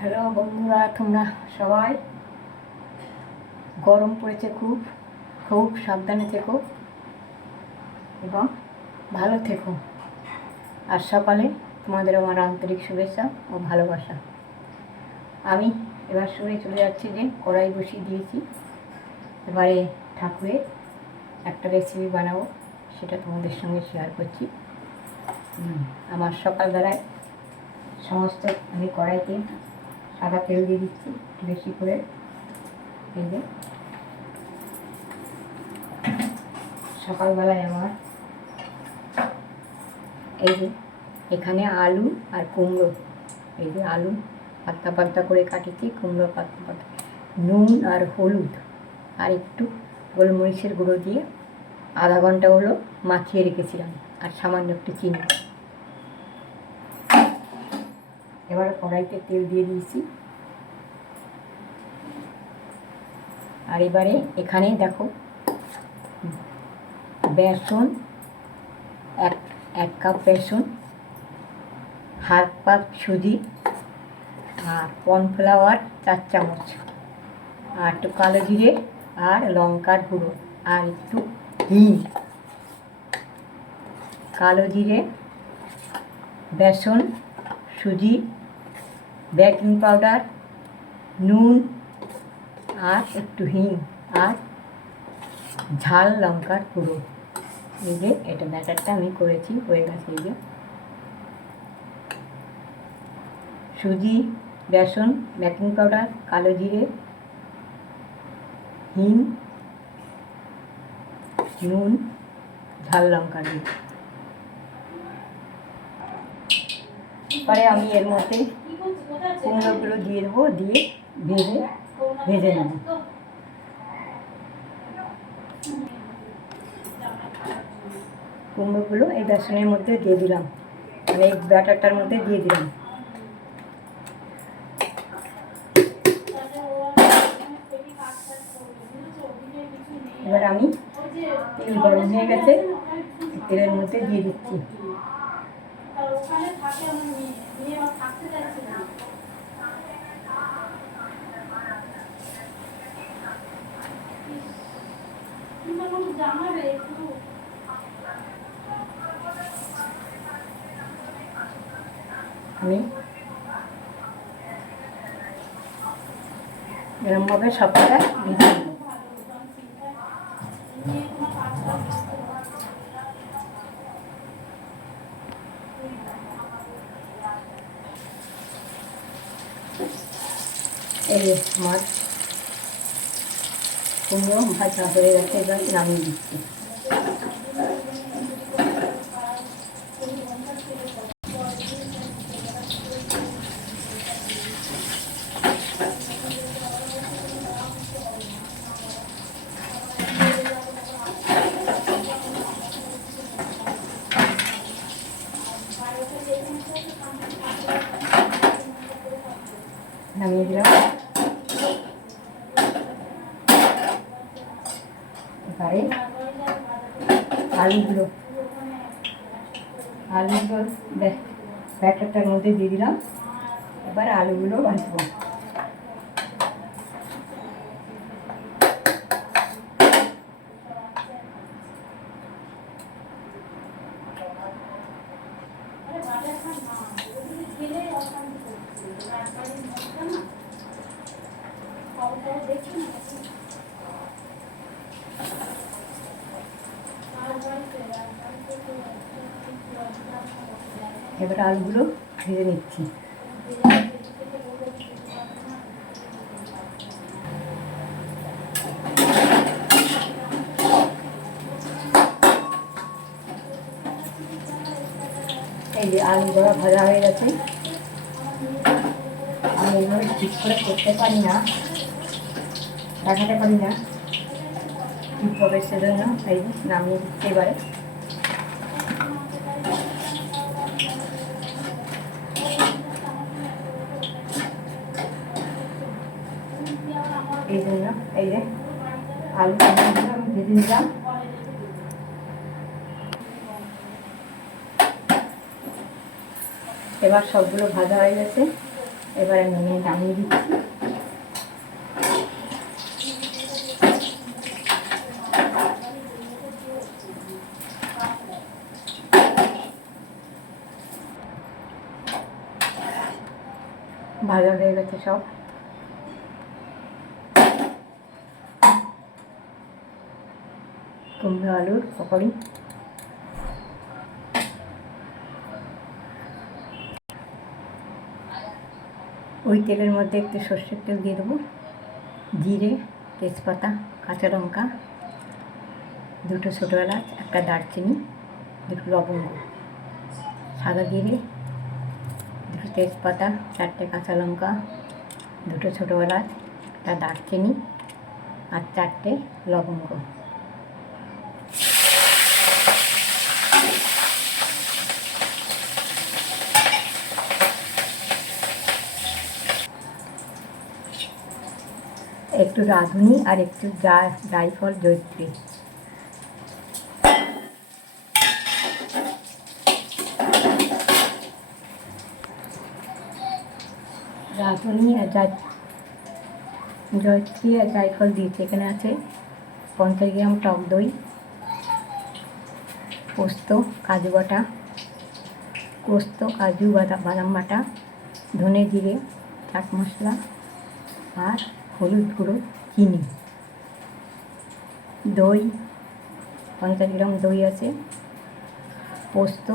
Hello বন্ধুরা, তোমরা সবাই। গরম পড়েছে খুব খুব সাবধানে থেকো এবং ভালো থেকো। আর সকালে তোমাদের আমার আন্তরিক শুভেচ্ছা ও ভালোবাসা। আমি এবার শুনে চলে যাচ্ছি যে কড়াই বসিয়ে দিয়েছি। এবারে ঠাকুরের একটা রেসিপি বানাবো, সেটা তোমাদের সঙ্গে শেয়ার করছি। আমার সকালবেলায় সমস্ত আমি কড়াইতে সাদা তেল দিয়ে দিচ্ছি বেশি করে। যে। সকালবেলায় আমার এই যে, এখানে আলু আর কুমড়ো। এই যে আলু পাত্তা পাতলা করে কাটিছি কুমড়ো পাতলা পাতলা। নুন আর হলুদ আর একটু গোলমরিচের গুঁড়ো দিয়ে আধা ঘণ্টা হলো মাখিয়ে রেখেছিলাম, আর সামান্য একটু চিনি। এবার কড়াইতে তেল দিয়ে দিয়েছি। আর এবারে এখানে দেখো, বেসন, এক এক কাপ বেসন, হাফ কাপ সুজি, আর কর্নফ্লাওয়ার চার চামচ, আর একটু কালো জিরে আর লঙ্কার গুঁড়ো, আর একটু হিং কালো জিরে, বেসন, সুজি বেকিং পাউডার নুন আর একটু হিং আর ঝাল লঙ্কার গুঁড়ো। এই যে এটা ব্যাটারটা আমি করেছি, হয়ে গেছে এই যে। সুজি, বেসন বেকিং পাউডার কালো জিরে, হিং, নুন, ঝাল লঙ্কার গুঁড়ো পরে আমি এর মধ্যে কুমড়োগুলো দিয়ে দেবো, দিয়ে ভেজে ভেজে নেব। কুমড়োগুলো এই বেসনের মধ্যে দিয়ে দিলাম। মানে এই ব্যাটারটার মধ্যে দিয়ে দিলাম। এবার আমি তেল গরম হয়ে গেছে, তেলের মধ্যে দিয়ে দিচ্ছি ওখানে থাকে আমার মেয়ে মেয়ে আমার থাকতে চাইছে না তুমি আমাকে জানাবে একটু আমি এরমভাবে সবটা ভেজে নেব। এই মাছ কুমড়ো ভাজা হয়ে গেছে এবার নামিয়ে দিচ্ছি নামিয়ে দিলাম। এবারে আলুগুলো আলুগুলো ব্যাট- ব্যাটারটার মধ্যে দিয়ে দিলাম। এবার আলুগুলো ভাজবো। এবার আলুগুলো ভেজে নিচ্ছি। এই যে আলু বড়া ভাজা হয়ে গেছে। আমি এভাবে ঠিক করে করতে পারি না, দেখাতে পারি না ঠিক হবে সেজন্য এই নামিয়ে দিচ্ছি এবারে। এই জন্য এই যে আলু আমি ভেজে নিলাম। এবার সবগুলো ভাজা হয়ে গেছে, এবারে আমি নামিয়ে দিচ্ছি। ভালো হয়ে গেছে সব। কুমড়ো আলুর পকোড়ি। ওই তেলের মধ্যে একটু সর্ষের তেল দিয়ে দেবো। জিরে, তেজপাতা, কাঁচা লঙ্কা, দুটো ছোটো এলাচ, একটা দারচিনি, দুটো লবঙ্গ। সাদা জিরে, দুটো তেজপাতা, চারটে কাঁচা লঙ্কা, দুটো ছোটো এলাচ, একটা দারচিনি আর চারটে লবঙ্গ। একটু রাঁধুনি আর একটু জায়ফল জৈত্রী রাঁধুনি আর জয়ত্রী আর জায়ফল দিয়েছি, এখানে আছে পঞ্চাশ গ্রাম টক দই, পোস্ত, কাজু বাটা, পোস্ত, কাজু বাদাম বাদাম বাটা, ধনে জিরে, চাট মশলা আর হলুদ গুঁড়ো, চিনি। দই পঞ্চাশ গ্রাম দই আছে, পোস্ত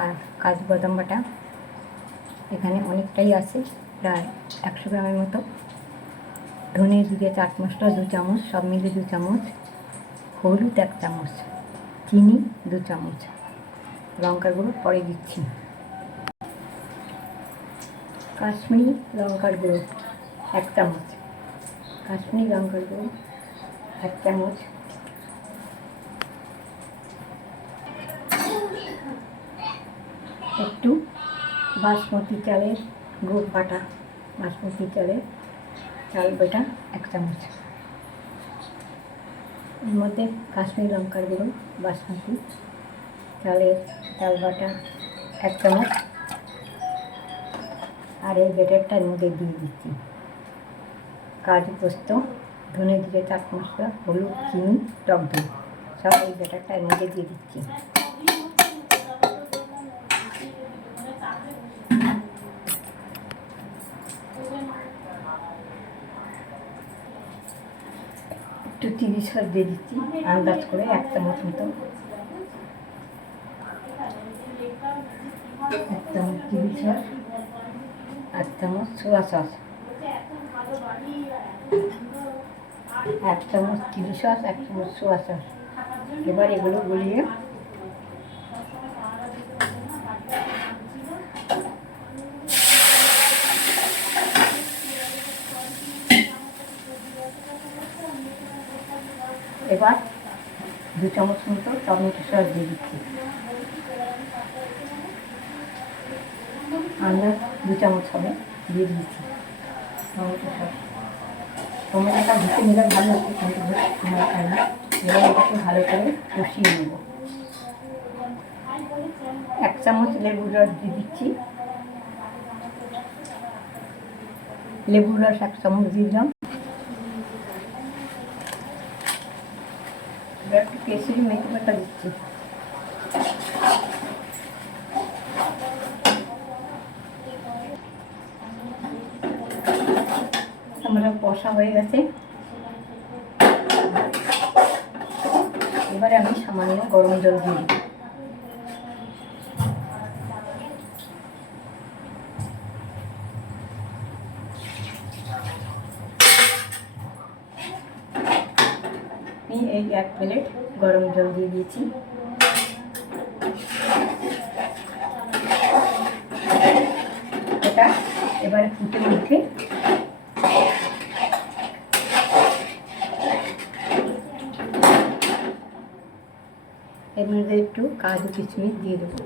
আর কাজু বাদাম বাটা। এখানে অনেকটাই আছে, প্রায় একশো গ্রামের মতো। ধনে জিরে চাট মশলা দু চামচ, সব মিলে দু চামচ। হলুদ এক চামচ, চিনি দু চামচ। লঙ্কার গুঁড়ো পরে দিচ্ছি। কাশ্মীরি লঙ্কার গুঁড়ো এক চামচ। কাশ্মীরি লঙ্কার গুঁড়ো এক চামচ। একটু বাসমতি চালের গুড় বাটা, বাসমতি চালের চাল বাটা এক চামচ। এর মধ্যে কাশ্মীরি লঙ্কার গুঁড়ো, বাসমতি চালের চাল বাটা এক চামচ। আর এই বেটারটা এর মধ্যে দিয়ে দিচ্ছি। কাজু পোস্ত ধনে জিরে চাট মশলা, হলুদ, চিনি, টক দই। সব এই ব্যাটারটা মধ্যে দিয়ে দিচ্ছি। একটু চিনি সস দিয়ে দিচ্ছি, আন্দাজ করে এক চামচ মতো। এক চামচ চিনি সস এক চামচ সোয়া সস। এক চামচ চিলি সস এক চামচ সোয়া সস এবার এগুলো গলিয়ে এবার দু চামচ মতো টমেটো সস দিয়ে দিচ্ছি। আন্দাজ দু চামচ হবে, দিয়ে দিচ্ছি টমেটো সস। টমেটোটা ভেজে নিলে ভালো হচ্ছে কিন্তু না এবার এটাকে ভালো করে কষিয়ে নেব। এক চামচ লেবুর রস দিয়ে দিচ্ছি। লেবুর রস এক চামচ দিয়ে দিলাম। এবার একটু কেসরি মেথি পাতা দিচ্ছি আমার কষা হয়ে গেছে। এবারে আমি সামান্য গরম জল দিই। এই এক প্লেট গরম জল দিয়ে দিয়েছি। এটা এবারে ফুটে উঠে এর মধ্যে একটু কাজু কিশমিশ দিয়ে দেবো।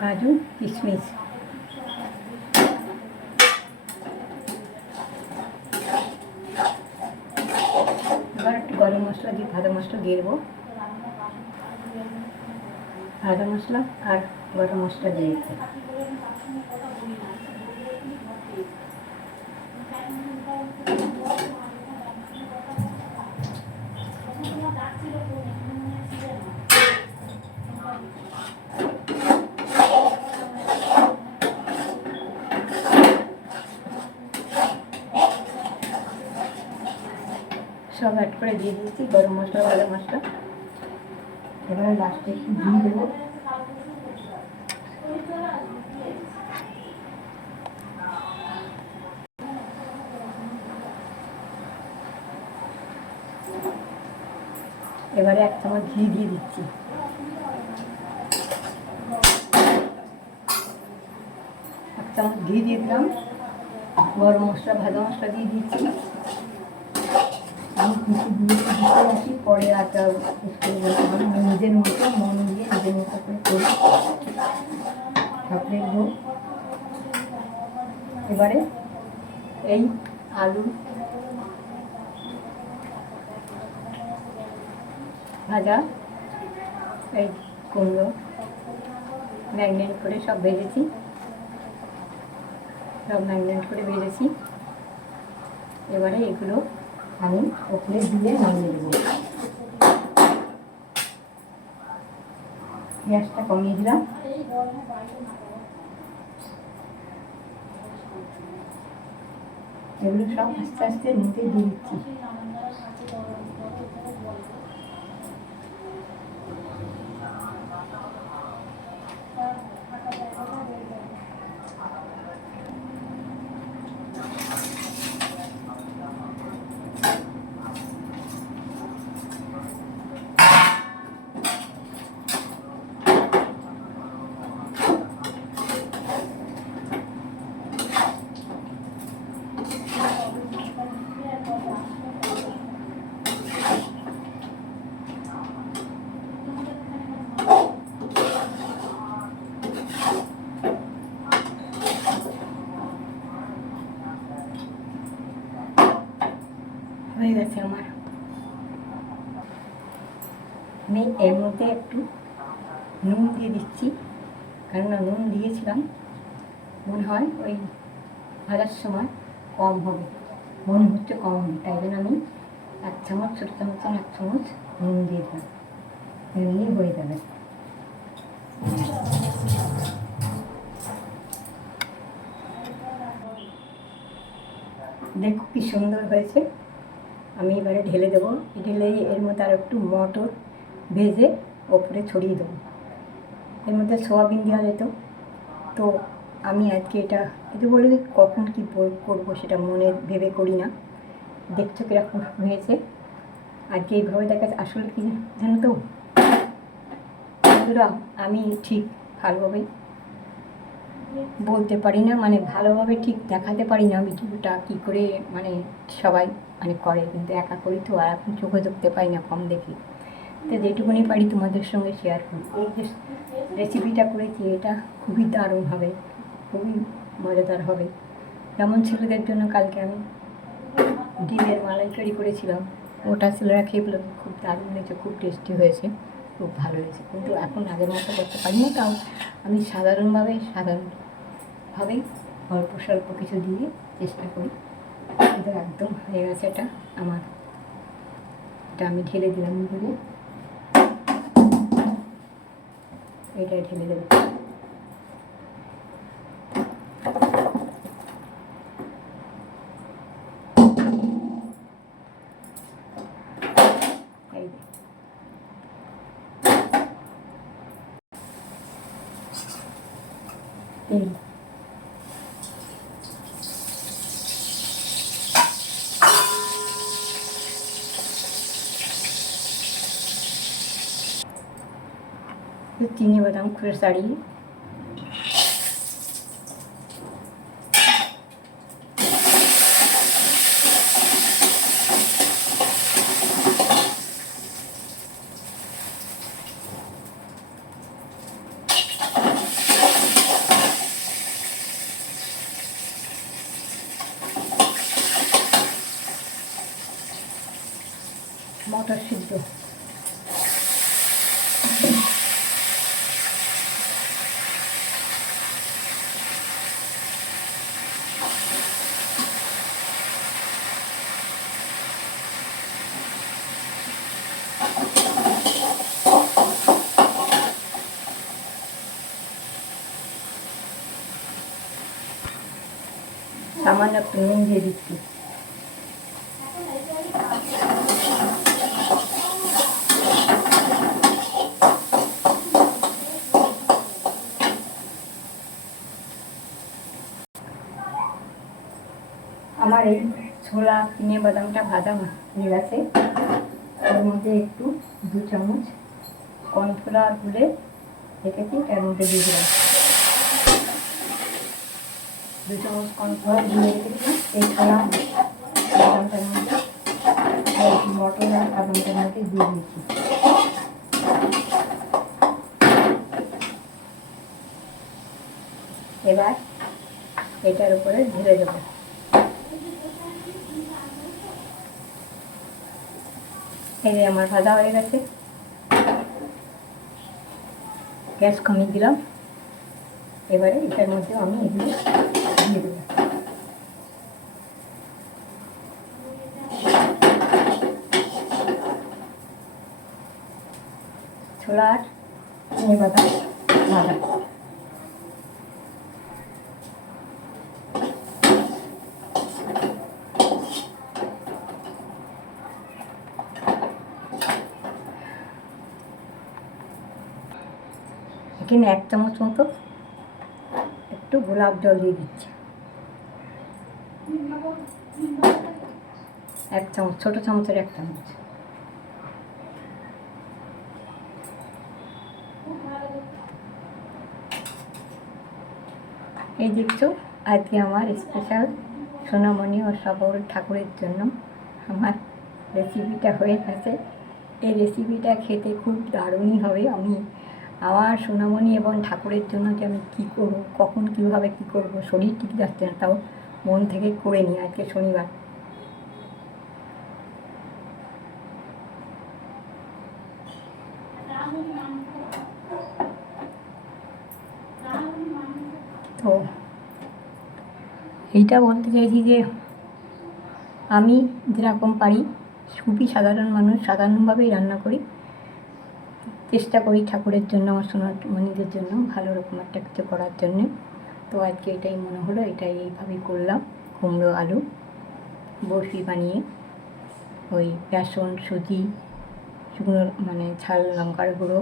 কাজু কিশমিশ। এবার একটু গরম মশলা দিয়ে ভাজা মশলা দিয়ে দেবো। ভাজা মশলা আর গরম মশলা দিয়ে দিতে সব অ্যাড করে দিয়ে দিয়েছি, গরম মশলা ভাজা মশলা। এবারে লাস্টে একটু ঘি দেবো। এবারে এক চামচ ঘি দিয়ে দিচ্ছি। এক চামচ ঘি দিয়ে দিলাম। গরম মশলা, ভাজা মশলা দিয়ে দিচ্ছি। আমি কিছু দিয়ে দিতে আসি পরে আটা একটু বলতে আমি নিজের মতো মন দিয়ে নিজের মতো করে করি ঠাকুরের ভোগ এবারে এই আলু ভাজা, এই কুমড়ো ম্যাগনেট করে সব ভেজেছি। সব ম্যাগনেট করে ভেজেছি। এবারে এগুলো আমি ওপরে দিয়ে নামিয়ে দেবো। গ্যাসটা কমিয়ে দিলাম। এগুলো সব আস্তে আস্তে নিতে দিয়ে দিচ্ছি হয়ে গেছে আমার আমি মধ্যে একটু নুন দিয়ে দিচ্ছি কেননা নুন দিয়েছিলাম। মনে হয় ওই ভাজার সময় কম হবে, মনে হচ্ছে কম হবে, তাই জন্য আমি এক চামচ, ছোটো চামচ এক চামচ নুন দিয়ে দিলাম। এমনি হয়ে যাবে। দেখো কি সুন্দর হয়েছে। আমি এবারে ঢেলে দেবো। ঢেলে এর মধ্যে আর একটু মটর ভেজে ওপরে ছড়িয়ে দেবো। এর মধ্যে সোয়াবিন দেওয়া যেত। তো আমি আজকে এটা এটা বলে কখন কী করব সেটা মনে ভেবে করি না। দেখছ কীরকম হয়েছে। আজকে এইভাবে দেখা আসলে কি জানো তো? বন্ধুরা, আমি ঠিক ভালোভাবে বলতে পারি না মানে ভালোভাবে ঠিক দেখাতে পারি না ভিডিওটা কী করে মানে সবাই মানে করে, কিন্তু একা করি তো, আর এখন চোখে দেখতে পাই না, কম দেখি। তো যেটুকুনি পারি তোমাদের সঙ্গে শেয়ার করি এই যে রেসিপিটা করেছি, এটা খুবই দারুণ হবে, খুবই মজাদার হবে। যেমন ছেলেদের জন্য কালকে আমি ডিমের মালাইকারি করেছিলাম, ওটা ছেলেরা খেয়ে বলে খুব দারুণ হয়েছে, খুব টেস্টি হয়েছে, খুব ভালো হয়েছে। কিন্তু এখন আগের মতো করতে পারি না তাও আমি সাধারণভাবে সাধারণভাবেই অল্প স্বল্প কিছু দিয়ে চেষ্টা করি। কিন্তু একদম হয়ে গেছে এটা, আমার। এটা আমি ঢেলে দিলাম দিয়ে এটাই ঢেলে দেবো এই যে। তেল চিনি বাদাম খুঁড়ে ছাড়িয়ে মটর সিদ্ধ সামান্য একটু নুন দিয়ে দিচ্ছি। আমার এই ছোলা, চিনে বাদামটা ভাজা হয়ে গেছে। ওর মধ্যে একটু দু চামচ কর্নফ্লাওয়ার গুলে রেখেছি, তার মধ্যে দিয়ে দিলাম। দু চামচ কর্নফ্লাওয়ার রেখেছিলাম এই ছোলা বাদামটার মধ্যে মটর আর বাদামটার মধ্যে দিয়ে দিয়েছি এবার এটার উপরে ঢেলে দেবো। এই যে আমার ভাজা হয়ে গেছে। গ্যাস কমিয়ে দিলাম। এবারে এটার মধ্যে আমি এগুলো দিয়ে দেবো ছোলা চিনি বাদাম। ভাজা এখানে এক চামচ মতো একটু গোলাপ জল দিয়ে দিচ্ছি। এক চামচ, ছোট চামচের এক চামচ। এই দেখছ আজকে আমার স্পেশাল সোনামণি ও সবর ঠাকুরের জন্য আমার রেসিপিটা হয়ে গেছে। এই রেসিপিটা খেতে খুব দারুণই হবে। আমি, আমার সোনামণি এবং ঠাকুরের জন্য যে আমি কী করব, কখন কীভাবে কী করব, শরীর ঠিক যাচ্ছে না, তাও মন থেকে করে নিই আজকে শনিবার। তো এইটা বলতে চাইছি যে আমি যেরকম পারি খুবই সাধারণ মানুষ, সাধারণভাবেই রান্না করি। চেষ্টা করি ঠাকুরের জন্য, আমার সোনামণিদের জন্য, ভালো রকম একটা কিছু করার জন্যে। তো আজকে এটাই মনে হলো, এটাই এইভাবেই করলাম, কুমড়ো, আলু, বরফি বানিয়ে, ওই বেসন, সুজি, শুকনো মানে ঝাল লঙ্কার গুঁড়ো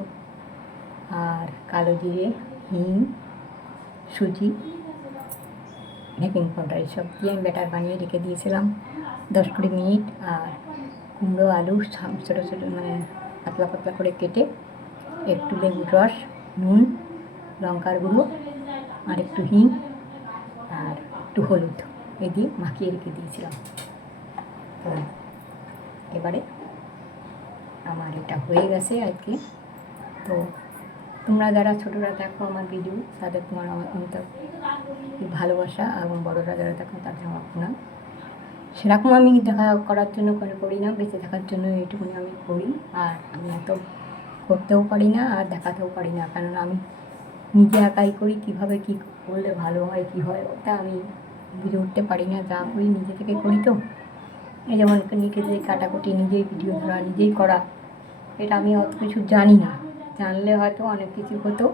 আর কালো জিরে, হিং, সুজি বেকিং পাউডার এইসব দিয়ে আমি ব্যাটার বানিয়ে রেখে দিয়েছিলাম। দশ কুড়ি মিনিট আর কুমড়ো, আলু ছোটো ছোটো মানে পাতলা পাতলা করে কেটে একটু লেবুর রস, নুন, লঙ্কার গুঁড়ো আর একটু হিং আর একটু হলুদ এই দিয়ে মাখিয়ে রেখে দিয়েছিলাম। তো এবারে আমার এটা হয়ে গেছে আজকে তো তোমরা যারা ছোটরা দেখো আমার ভিডিও তাদের তোমার অন্তর ভালোবাসা এবং বড়রা যারা দেখো তাদের আমার প্রণাম। সেরকম আমি দেখা করার জন্য কোনো করি না, বেঁচে থাকার জন্য এইটুকুনি আমি করি। আর আমি এত করতেও পারি না আর দেখাতেও পারি না, কেননা আমি নিজে একাই করি, কীভাবে কী করলে ভালো হয়, কী হয়, ওটা আমি বুঝে উঠতে পারি না, যা করি নিজে থেকে করি তো। এই যেমন নিজেদের কাটাকুটি, নিজেই ভিডিও করা নিজেই করা, এটা আমি অত কিছু জানি না। জানলে হয়তো অনেক কিছু হতো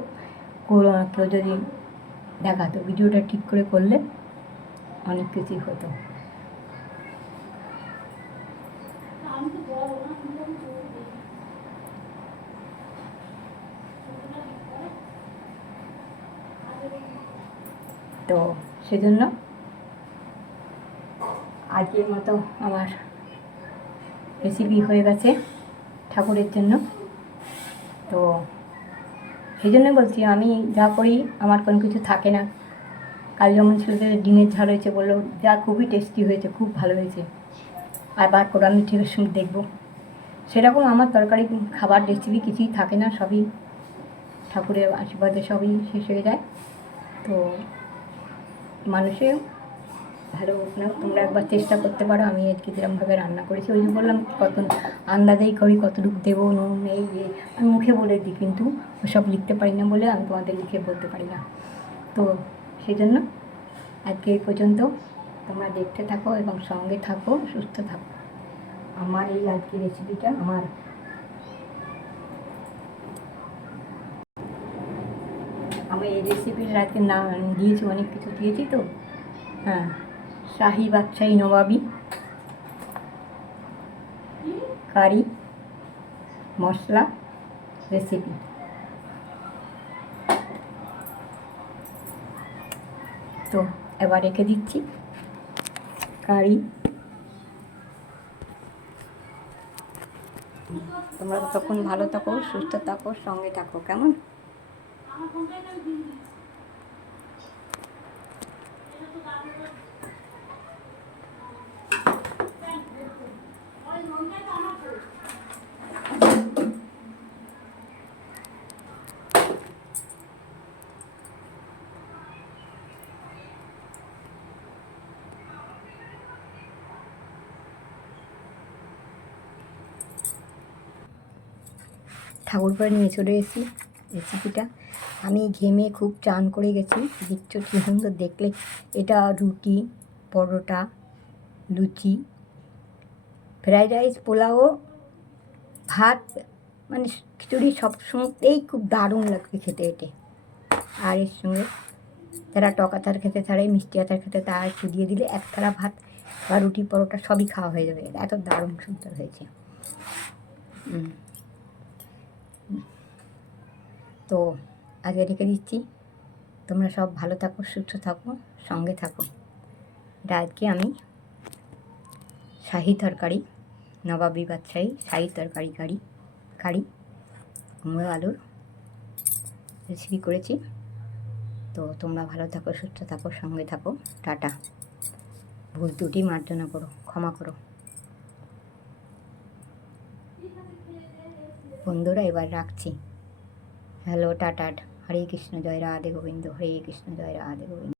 কেউ যদি দেখাতো ভিডিওটা ঠিক করে করলে অনেক কিছুই হতো আমি তো বড় না আমি তো জোর দিই তো সেজন্য আজকের মতো আমার রেসিপি হয়ে গেছে ঠাকুরের জন্য। তো সেই জন্য বলছি, আমি যা করি আমার কোনো কিছু থাকে না। কাল যেমন ছেলেদের ডিমের ঝাল হয়েছে বলল, যা খুবই টেস্টি হয়েছে, খুব ভালো হয়েছে। আবার আমি মিঠির সঙ্গে দেখব। সেরকম আমার তরকারি খাবার রেসিপি কিছুই থাকে না, সবই ঠাকুরের আশীর্বাদে সবই শেষ হয়ে যায়। তো মানুষে ভালো না তোমরা একবার চেষ্টা করতে পারো, আমি আজকে যেরকমভাবে রান্না করেছি, ওই যে বললাম, কত আন্দাজেই করি, কতটুকু দেবো, নুন, এই ইয়ে আমি মুখে বলে দিই, কিন্তু ওসব লিখতে পারি না বলে আমি তোমাদের লিখে বলতে পারি না। তো সেই জন্য আজকে এই পর্যন্ত তোমরা দেখতে থাকো এবং সঙ্গে থাকো, সুস্থ থাকো। আমার এই আজকে রেসিপিটা আমার আমি এই রেসিপির আজকে না, দিয়েছি, অনেক কিছু দিয়েছি তো। হ্যাঁ শাহি বাদশাহী নবাবি। কারি, মশলা রেসিপি তো, এবার রেখে দিচ্ছি কারি। তোমরা তখন ভালো থাকো, সুস্থ থাকো, সঙ্গে থাকো, কেমন? আমার ফোনটাই তো দিয়ে দিই এটা তো দাদু ওই ফোনটাই তো আমার ফোন ঠাকুর করে নিয়ে চলে এসেছি রেসিপিটা আমি ঘেমে খুব চান করে গেছি। দেখছ কী সুন্দর দেখলে? এটা রুটি, পরোটা, লুচি, ফ্রাইড রাইস, পোলাও, ভাত মানে খিচুড়ি সব সময়তেই খুব দারুণ লাগবে খেতে এটে আর এর সঙ্গে যারা টক আচার খেতে ছাড়াই মিষ্টি আচার খেতে তা একটু দিয়ে দিলে এক থালা ভাত বা রুটি, পরোটা সবই খাওয়া হয়ে যাবে। এত দারুণ সুন্দর হয়েছে। তো আজকে রেখে দিচ্ছি। তোমরা সব ভালো থাকো, সুস্থ থাকো, সঙ্গে থাকো। এটা আজকে আমি শাহি তরকারি, নবাবি বাদশাহী শাহি তরকারি কারি কারি কুমড়ো আলুর রেসিপি করেছি। তো তোমরা ভালো থাকো, সুস্থ থাকো, সঙ্গে থাকো। টাটা। ভুল ত্রুটি মার্জনা করো, ক্ষমা করো। বন্ধুরা, এবার রাখছি। Hello, tata. হরে কৃষ্ণ জয় রাধে গোবিন্দ হরে কৃষ্ণ জয় রাধে গোবিন্দ।